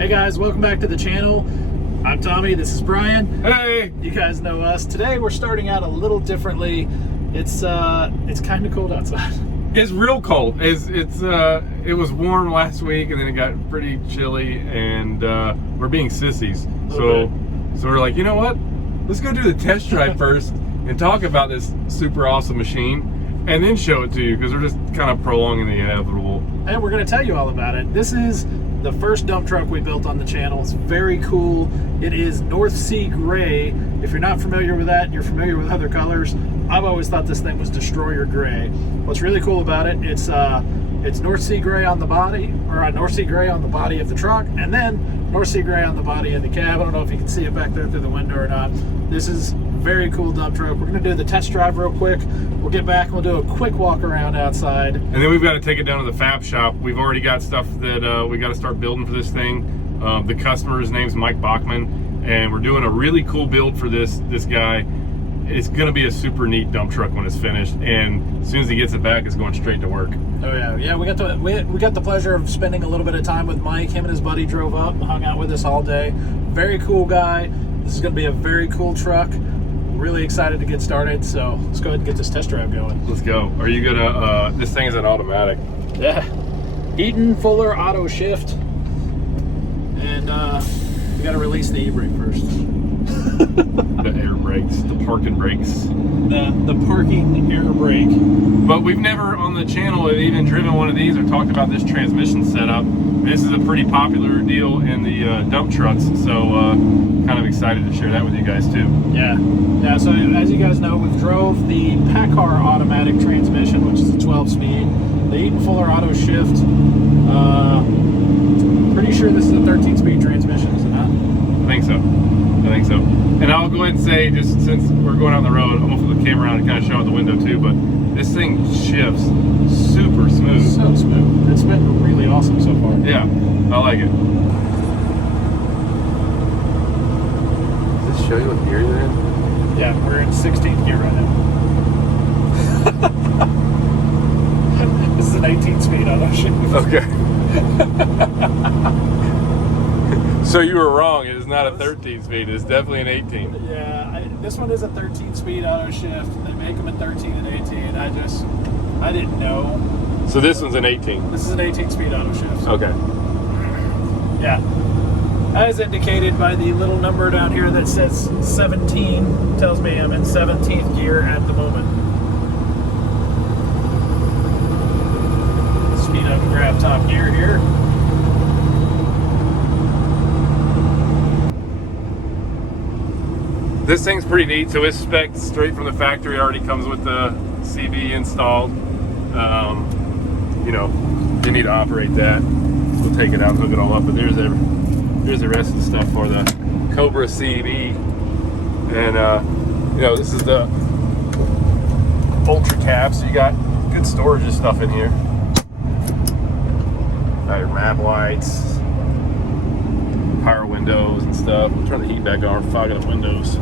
Hey guys, welcome back to the channel. I'm Tommy, this is Brian. Hey! You guys know us. Today we're starting out a little differently. It's kind of cold outside. It's real cold. It was warm last week and then it got pretty chilly, and we're being sissies. So we're like, you know what? Let's go do the test drive first and talk about this super awesome machine and then show it to you, because we're just kind of prolonging the inevitable. And we're going to tell you all about it. This is the first dump truck we built on the channel. It's very cool. It is NorthSea gray. If you're not familiar with that, you're familiar with other colors. I've always thought this thing was Destroyer gray. What's really cool about it, it's NorthSea gray on the body, or NorthSea gray on the body of the truck, and then NorthSea gray on the body of the cab. I don't know if you can see it back there through the window or not. This is very cool dump truck. We're gonna do the test drive real quick. We'll get back and we'll do a quick walk around outside. And then we've got to take it down to the fab shop. We've already got stuff that we got to start building for this thing. The customer's name's Mike Bachman, and we're doing a really cool build for this guy. It's gonna be a super neat dump truck when it's finished, and as soon as he gets it back, it's going straight to work. Oh yeah, we got the pleasure of spending a little bit of time with Mike. Him and his buddy drove up and hung out with us all day. Very cool guy. This is gonna be a very cool truck. Really excited to get started, so let's go ahead and get this test drive going. Let's go. Are you gonna, this thing is an automatic. Yeah. Eaton Fuller auto shift. And we gotta release the e-brake first. The air brakes, the parking brakes. The parking air brake. But we've never on the channel even driven one of these or talked about this transmission setup. This is a pretty popular deal in the dump trucks, so kind of excited to share that with you guys too. Yeah, so as you guys know, we've drove the PACCAR automatic transmission, which is a 12-speed. The Eaton Fuller auto shift. Pretty sure this is a 13-speed transmission, is it not? I think so. And I'll go ahead and say, just since we're going out on the road, I'm gonna flip the camera around and kind of show out the window too, but this thing shifts super smooth. So smooth. It's been really awesome so far. Yeah, I like it. Does this show you what gear you're in? Yeah, we're in 16th gear right now. This is an 18-speed auto shift. Okay. So you were wrong. It is not a 13-speed. It's definitely an 18. Yeah, this one is a 13-speed auto shift. They make them at 13 and 18. I didn't know. So this one's an 18. This is an 18-speed auto shift. Okay. Yeah. As indicated by the little number down here that says 17, tells me I'm in 17th gear at the moment. Speed up and grab top gear here. This thing's pretty neat. So it's spec'd straight from the factory. Already comes with the CB installed. You know, you need to operate that. We'll take it out and hook it all up. But there's the rest of the stuff for the Cobra CB. And you know, this is the Ultra Cab, so you got good storage of stuff in here. Got your map lights, power windows and stuff. We'll turn the heat back on, fogging up windows.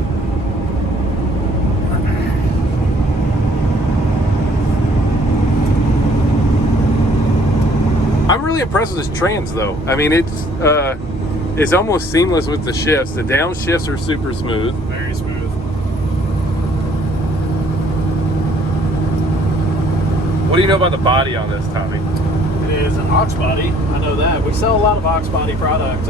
I'm really impressed with this trans though. I mean, it's almost seamless with the shifts. The downshifts are super smooth. Very smooth. What do you know about the body on this, Tommy? It is an Ox body. I know that. We sell a lot of Ox body product.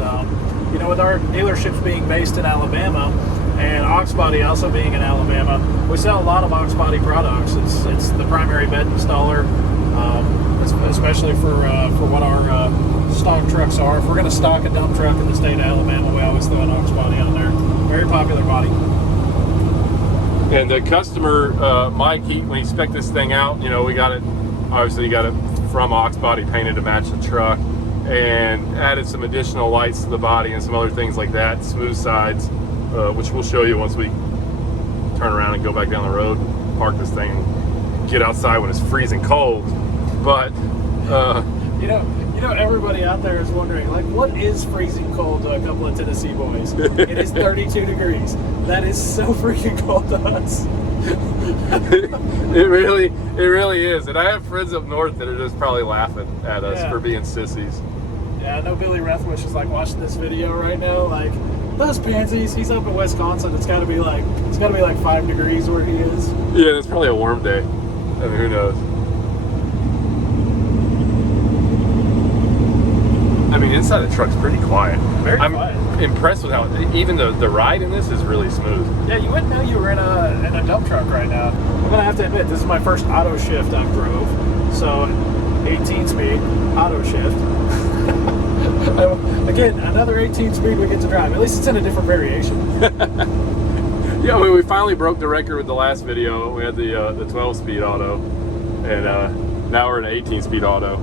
You know, with our dealerships being based in Alabama and Ox body also being in Alabama, we sell a lot of Ox body products. It's the primary bed installer. Especially for what our stock trucks are. If we're going to stock a dump truck in the state of Alabama, we always throw an Ox body on there. Very popular body. And the customer, Mike, when he spec'd this thing out, you know, we got it, obviously you got it from Ox body painted to match the truck, and added some additional lights to the body and some other things like that, smooth sides, which we'll show you once we turn around and go back down the road, park this thing, and get outside when it's freezing cold. But you know, everybody out there is wondering, like, what is freezing cold to a couple of Tennessee boys? It is 32 degrees. That is so freaking cold to us. It really is. And I have friends up north that are just probably laughing at us for being sissies. Yeah, I know Billy Rethwish is like watching this video right now. Like, those pansies. He's up in Wisconsin. It's got to be like 5 degrees where he is. Yeah, it's probably a warm day. I mean, who knows? I mean, inside the truck's pretty quiet. Very I'm quiet. impressed with how even the ride in this is really smooth. Yeah, you wouldn't know you were in a dump truck right now. I'm gonna have to admit, this is my first auto shift I've drove. So 18 speed auto shift. Again, another 18 speed we get to drive. At least it's in a different variation. Yeah, I mean, we finally broke the record with the last video. We had the 12 speed auto, and now we're in an 18 speed auto.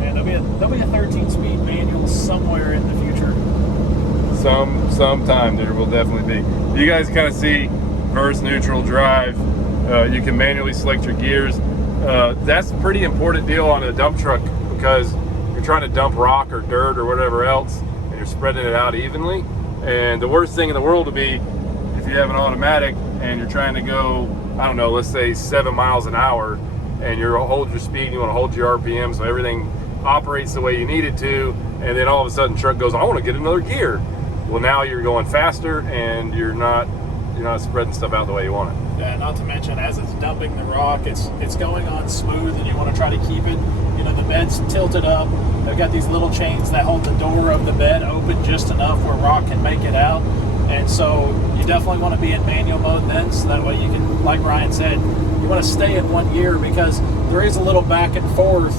And there'll be a 13 speed manual somewhere in the future. Sometime there will definitely be. You guys kind of see reverse, neutral, drive. You can manually select your gears. That's a pretty important deal on a dump truck because you're trying to dump rock or dirt or whatever else, and you're spreading it out evenly. And the worst thing in the world would be if you have an automatic and you're trying to go, I don't know, let's say 7 miles an hour, and you hold your speed, you want to hold your RPM so everything operates the way you need it to, and then all of a sudden truck goes, I want to get another gear. Well, now you're going faster and you're not spreading stuff out the way you want it. Yeah, not to mention as it's dumping the rock, it's going on smooth, and you want to try to keep it. You know, the bed's tilted up. They've got these little chains that hold the door of the bed open just enough where rock can make it out. And so you definitely want to be in manual mode then, so that way you can, like Ryan said, you want to stay in one gear because there is a little back and forth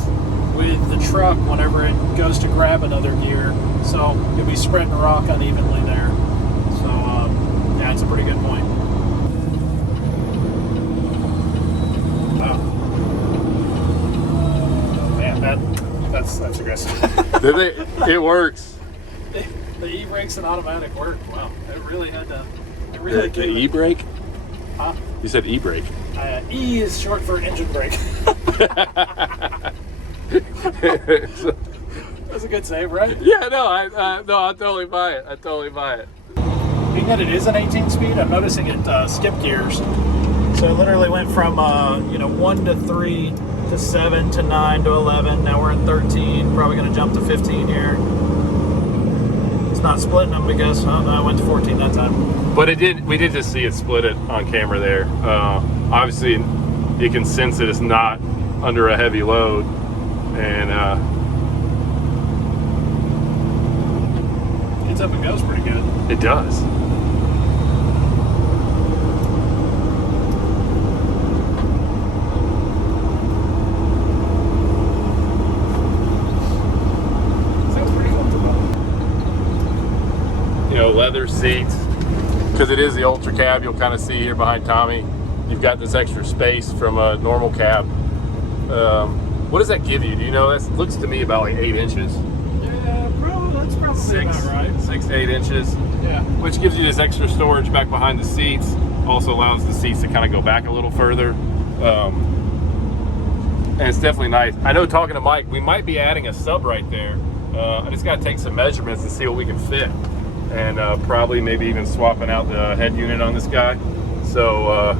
with the truck whenever it goes to grab another gear. So you'll be spreading the rock unevenly there. So yeah, it's a pretty good point. Wow. Man, that's aggressive. It works. The e-brakes and automatic work. Wow, it really had to. The e-brake? Huh? You said e-brake. E is short for engine brake. That's a good save, right? Yeah, no, I totally buy it. I totally buy it. Being that it is an 18-speed, I'm noticing it skip gears. So it literally went from 1 to 3 to 7 to 9 to 11. Now we're in 13. Probably going to jump to 15 here. It's not splitting them because I went to 14 that time. But we did just see it split it on camera there. Obviously, you can sense that it's not under a heavy load, and gets up and goes pretty good. It does. Sounds pretty comfortable. You know, leather seats, because it is the Ultra cab. You'll kind of see here behind Tommy, you've got this extra space from a normal cab. What does that give you? Do you know? That looks to me about like 8 inches. Yeah, that's probably about right. 6 to 8 inches. Yeah. Which gives you this extra storage back behind the seats. Also allows the seats to kind of go back a little further. And it's definitely nice. I know, talking to Mike, we might be adding a sub right there. I just got to take some measurements and see what we can fit. And probably maybe even swapping out the head unit on this guy. So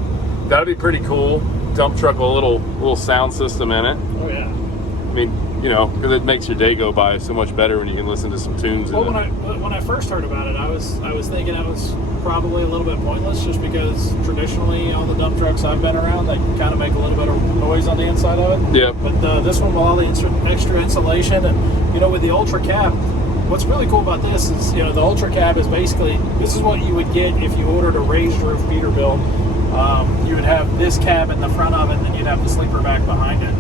that'll be pretty cool. Dump truck with a little sound system in it. Oh yeah. I mean, you know, because it makes your day go by so much better when you can listen to some tunes. Well, when I first heard about it, I was thinking it was probably a little bit pointless, just because traditionally all the dump trucks I've been around, they kind of make a little bit of noise on the inside of it. Yeah. But this one with all the extra insulation, and with the Ultra cab, what's really cool about this is the Ultra cab is basically, this is what you would get if you ordered a raised roof Peterbilt. You would have this cab in the front of it, and then you'd have the sleeper back behind it.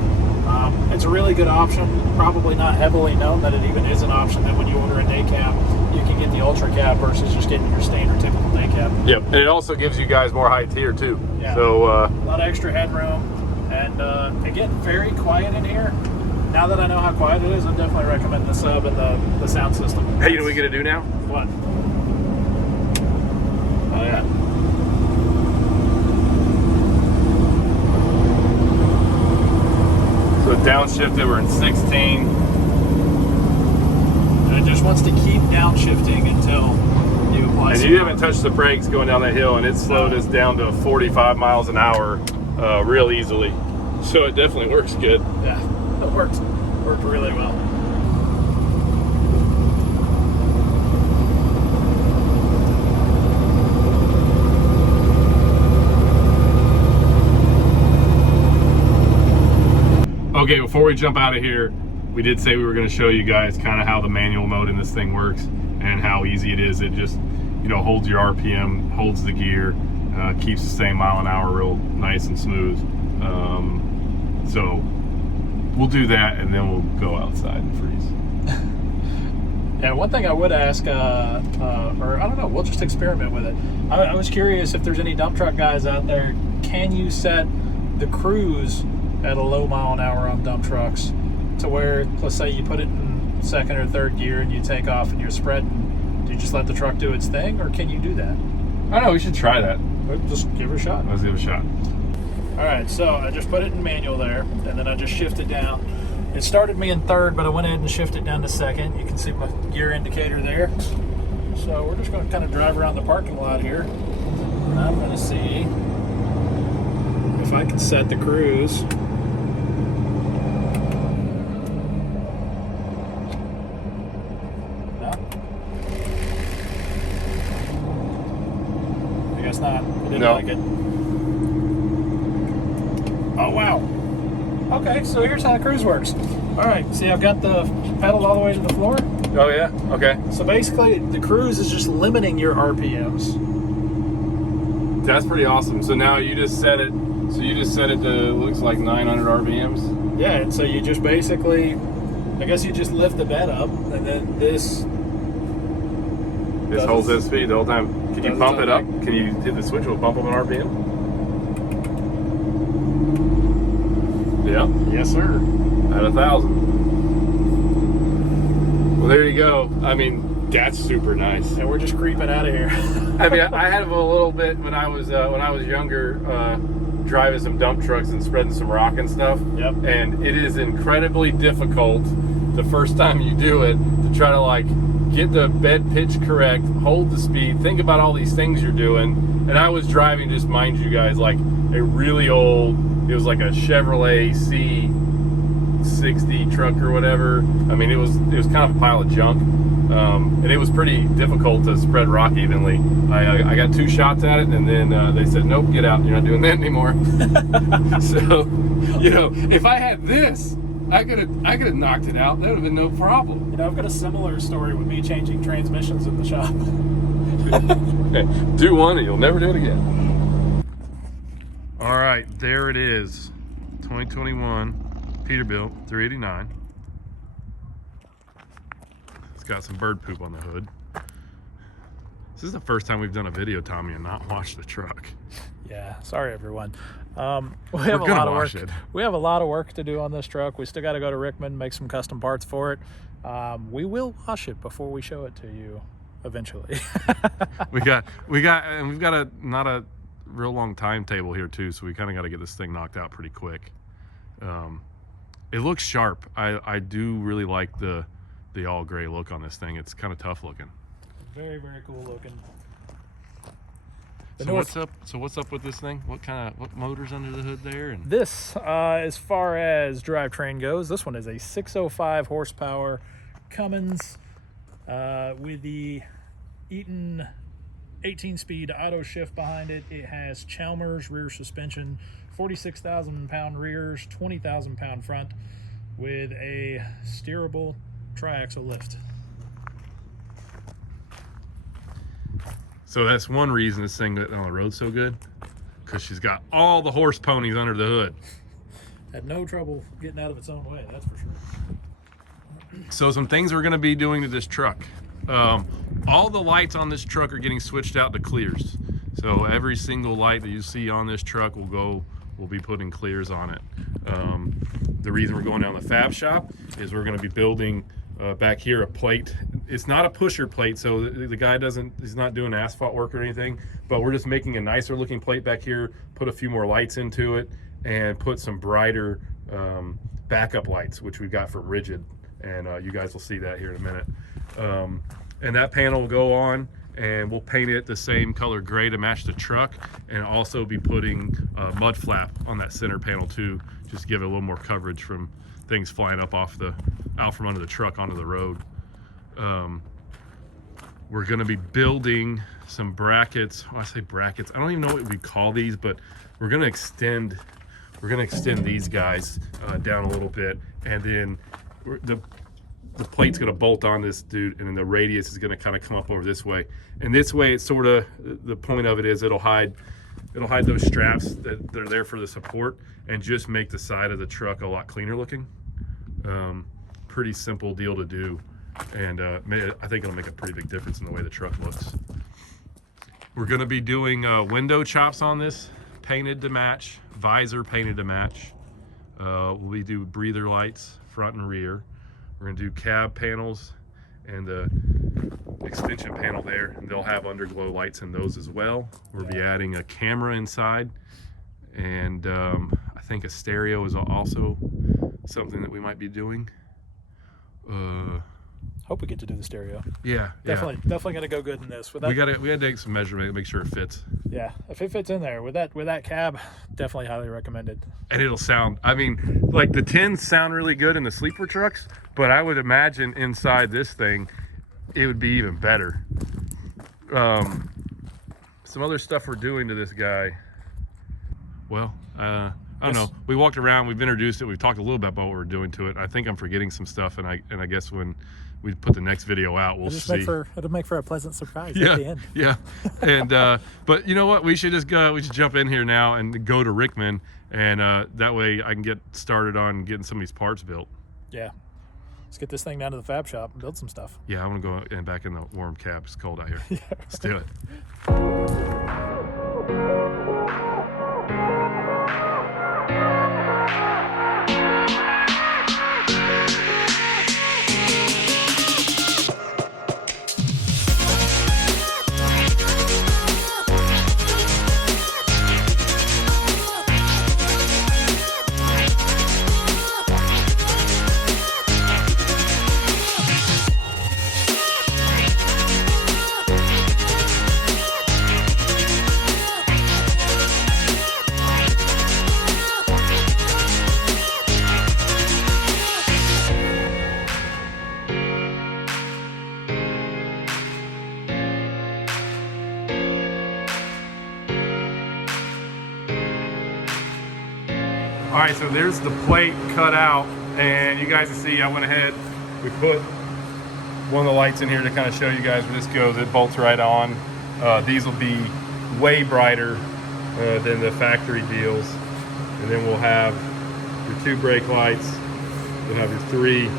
It's a really good option. Probably not heavily known that it even is an option, that when you order a day cab, you can get the Ultra cab versus just getting your standard typical day cab. Yep, and it also gives you guys more height here too. Yeah. So a lot of extra headroom, and again, very quiet in here. Now that I know how quiet it is, I definitely recommend the sub and the sound system. Hey, you know what we gonna do now? What? Oh yeah. So downshifted, we're in 16. And it just wants to keep downshifting until you apply. And you haven't touched the brakes going down that hill, and it slowed us down to 45 miles an hour real easily. So it definitely works good. Yeah, it worked really well. we jump out of here, we did say we were going to show you guys kind of how the manual mode in this thing works and how easy it is. It just, you know, holds your RPM, holds the gear, keeps the same mile an hour real nice and smooth. So we'll do that and then we'll go outside and freeze. Yeah, one thing I would ask, or I don't know, we'll just experiment with it. I was curious if there's any dump truck guys out there. Can you set the cruise at a low mile an hour on dump trucks to where, let's say you put it in second or third gear and you take off and you're spreading, do you just let the truck do its thing, or can you do that? I don't know, we should try that. Just give it a shot. Let's give it a shot. All right, so I just put it in manual there, and then I just shifted down. It started me in third, but I went ahead and shifted down to second. You can see my gear indicator there. So we're just going to kind of drive around the parking lot here. And I'm going to see if I can set the cruise. No? I guess not. I didn't like it. Oh, wow. Okay, so here's how the cruise works. All right, see, I've got the pedal all the way to the floor. Oh yeah, okay. So basically, the cruise is just limiting your RPMs. That's pretty awesome. So now you just set it. So you just set it to, looks like 900 RPMs. Yeah, and so you just basically, I guess you just lift the bed up, and then this holds that speed the whole time. Can you bump it up? Can you hit the switch with bump up an RPM? Yeah. Yes, sir. At 1,000. Well, there you go. I mean, that's super nice. And we're just creeping out of here. I mean, I had a little bit when I was younger, driving some dump trucks and spreading some rock and stuff. Yep. And it is incredibly difficult the first time you do it to try to like get the bed pitch correct, hold the speed, think about all these things you're doing. And I was driving, just mind you guys, like a really old. It was like a Chevrolet C60 truck or whatever. I mean, it was kind of a pile of junk, and it was pretty difficult to spread rock evenly. I got 2 shots at it, and then they said, "Nope, get out. You're not doing that anymore." So, you know, if I had this, I could have knocked it out. That would have been no problem. You know, I've got a similar story with me changing transmissions in the shop. Do one, and you'll never do it again. All right, there it is. 2021 Peterbilt 389. It's got some bird poop on the hood. This is the first time we've done a video, Tommy, and not watched the truck. Yeah, sorry everyone. We have a lot of work. We have a lot of work to do on this truck. We still got to go to Rickman, make some custom parts for it. We will wash it before we show it to you eventually. we've got not a real long timetable here too, so we kind of got to get this thing knocked out pretty quick. It looks sharp. I do really like the all gray look on this thing. It's kind of tough looking. Very, very cool looking. So what's up? So what's up with this thing? What motors under the hood there? And this, as far as drivetrain goes, this one is a 605 horsepower Cummins with the Eaton 18-speed auto shift behind it. It has Chalmers rear suspension, 46,000 pound rears, 20,000 pound front, with a steerable triaxle lift. So that's one reason this thing on the road's so good, because she's got all the horse ponies under the hood. Had no trouble getting out of its own way, that's for sure. So some things we're going to be doing to this truck. All the lights on this truck are getting switched out to clears. So every single light that you see on this truck we'll be putting clears on it. The reason we're going down the fab shop is we're going to be building back here a plate. It's not a pusher plate, so the guy he's not doing asphalt work or anything, but we're just making a nicer looking plate back here, put a few more lights into it, and put some brighter backup lights, which we've got for Rigid, and you guys will see that here in a minute. And that panel will go on, and we'll paint it the same color gray to match the truck, and also be putting a mud flap on that center panel too, just to give it a little more coverage from things flying up out from under the truck onto the road. We're going to be building some brackets. When I say brackets, I don't even know what we call these, but we're going to extend we're gonna extend these guys down a little bit, and then the plate's gonna bolt on this dude, and then the radius is gonna kind of come up over this way. And this way, it's sort of, the point of it is it'll hide those straps that are there for the support, and just make the side of the truck a lot cleaner looking. Pretty simple deal to do, and I think it'll make a pretty big difference in the way the truck looks. We're gonna be doing window chops on this, painted to match, visor painted to match. We do breather lights, front and rear. We're gonna do cab panels and the extension panel there, and they'll have underglow lights in those as well. We'll be adding a camera inside, and I think a stereo is also something that we might be doing. Hope we get to do the stereo. Yeah, definitely gonna go good in this. With that, we gotta take some measurement to make sure it fits. Yeah, if it fits in there with that cab, definitely highly recommended. And it'll sound, I mean, like the 10s sound really good in the sleeper trucks, but I would imagine inside this thing it would be even better. Some other stuff we're doing to this guy, well, I don't know. We walked around, we've introduced it, we've talked a little bit about what we're doing to it. I think I'm forgetting some stuff, and I guess when we put the next video out, we'll see. It'll make for a pleasant surprise at the end. Yeah, and but you know what? We should just go. We should jump in here now and go to Rickman, and that way I can get started on getting some of these parts built. Yeah, let's get this thing down to the fab shop and build some stuff. Yeah, I want to go and back in the warm cab. It's cold out here. Yeah, right. Let's do it. All right, so there's the plate cut out, and you guys can see I went ahead, we put one of the lights in here to kind of show you guys where this goes. It bolts right on. These will be way brighter than the factory deals. And then we'll have your 2 brake lights. You'll have your 3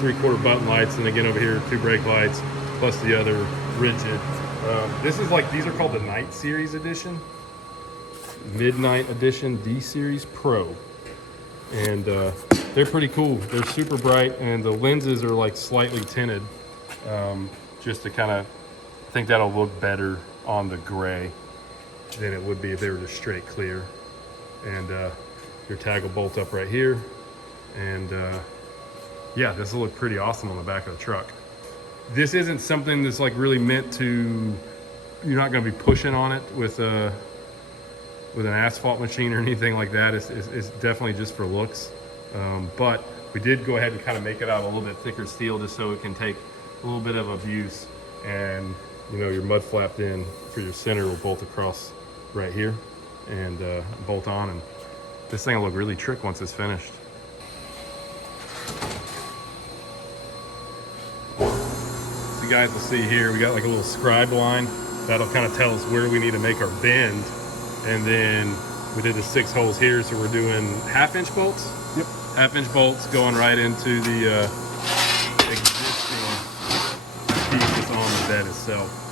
3/4 button lights, and again over here 2 brake lights plus the other rigid. This is like, these are called the Night Series Edition. Midnight Edition D Series Pro, and they're pretty cool. They're super bright, and the lenses are like slightly tinted, just to kind of, I think that'll look better on the gray than it would be if they were just straight clear. And your tag will bolt up right here, and yeah, this will look pretty awesome on the back of the truck. This isn't something that's like really meant to, you're not going to be pushing on it with an asphalt machine or anything like that. It's definitely just for looks. But we did go ahead and kind of make it out of a little bit thicker steel just so it can take a little bit of abuse. And you know, your mud flapped in for your center will bolt across right here and bolt on. And this thing will look really trick once it's finished. So you guys will see here, we got like a little scribe line. That'll kind of tell us where we need to make our bend. And then we did the 6 holes here, so we're doing 1/2-inch bolts. Yep. 1/2-inch bolts going right into the existing piece that's on the bed itself.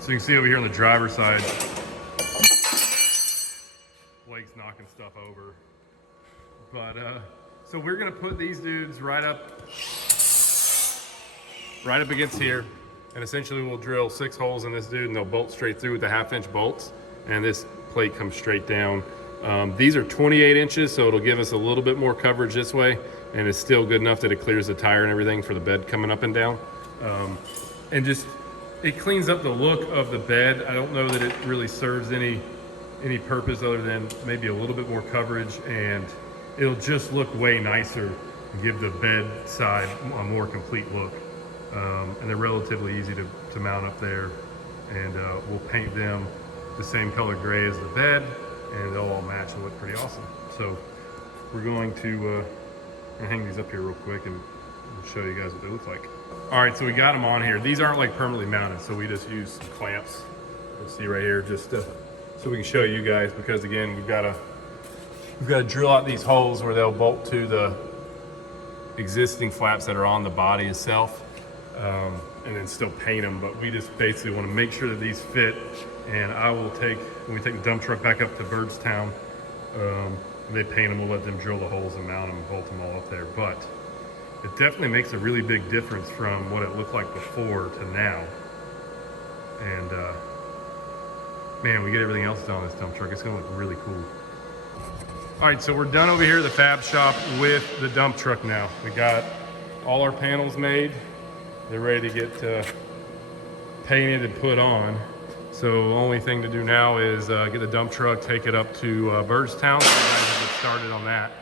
So you can see over here on the driver's side, Blake's knocking stuff over. But so we're gonna put these dudes right up against here, and essentially we'll drill 6 holes in this dude, and they'll bolt straight through with the 1/2-inch bolts. and this plate comes straight down. These are 28 inches, so it'll give us a little bit more coverage this way, and it's still good enough that it clears the tire and everything for the bed coming up and down. And just, it cleans up the look of the bed. I don't know that it really serves any purpose other than maybe a little bit more coverage, and it'll just look way nicer and give the bed side a more complete look. And they're relatively easy to mount up there, and we'll paint them the same color gray as the bed, and they'll all match and look pretty awesome. So we're going to hang these up here real quick and we'll show you guys what they look like. All right, so we got them on here. These aren't like permanently mounted, so we just use some clamps. You'll see right here, just so we can show you guys, because again, we've got to drill out these holes where they'll bolt to the existing flaps that are on the body itself, and then still paint them. But we just basically want to make sure that these fit. And I will when we take the dump truck back up to Byrdstown, they paint them, we'll let them drill the holes and mount them and bolt them all up there. But it definitely makes a really big difference from what it looked like before to now. And man, we get everything else done on this dump truck. It's gonna look really cool. All right, so we're done over here at the fab shop with the dump truck now. We got all our panels made. They're ready to get painted and put on. So the only thing to do now is get the dump truck, take it up to Byrdstown, so you guys will get started on that.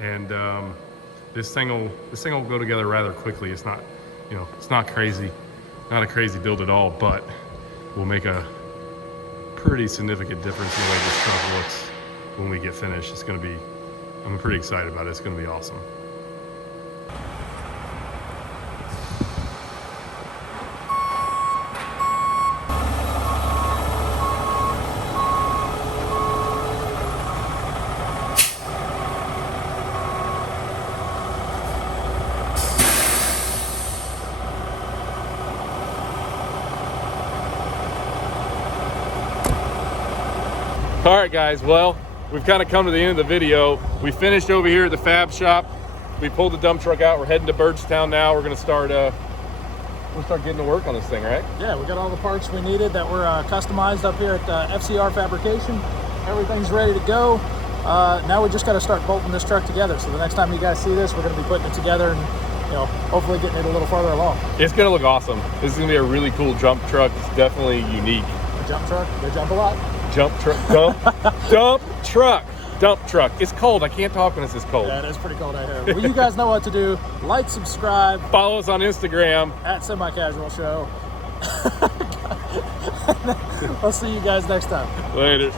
And this thing will go together rather quickly. It's not, it's not crazy, not a crazy build at all, but will make a pretty significant difference in the way this truck looks when we get finished. It's going to be, I'm pretty excited about it. It's going to be awesome. All right, guys, well, we've kind of come to the end of the video. We finished over here at the fab shop. We pulled the dump truck out. We're heading to Byrdstown now. We're gonna start getting to work on this thing, right? Yeah, we got all the parts we needed that were customized up here at FCR Fabrication. Everything's ready to go. Now we just got to start bolting this truck together. So the next time you guys see this, we're going to be putting it together and hopefully getting it a little farther along. It's going to look awesome. This is going to be a really cool jump truck. It's definitely unique. A jump truck? They jump a lot? Dump truck. It's cold. I can't talk when it's this cold. Yeah, it is pretty cold out here. Well, you guys know what to do. Like, subscribe. Follow us on Instagram. At Semi-Casual Show. I'll see you guys next time. Later.